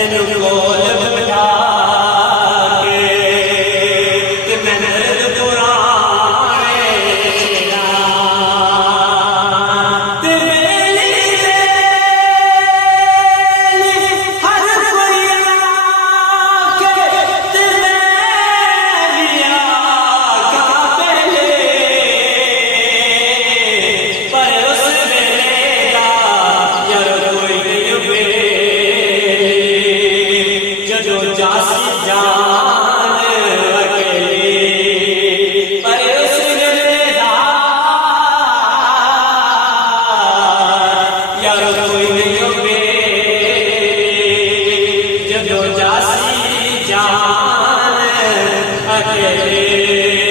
तेनू कोल बिठा के ते महल पुराने ते वेली हर कोई आके ते मैं भी आका पहले पर उस वेले दा यार कोई नहीं जो जासी जान अकेली पर उस वेले दा यार कोई नहीं जो जासी जान अकेली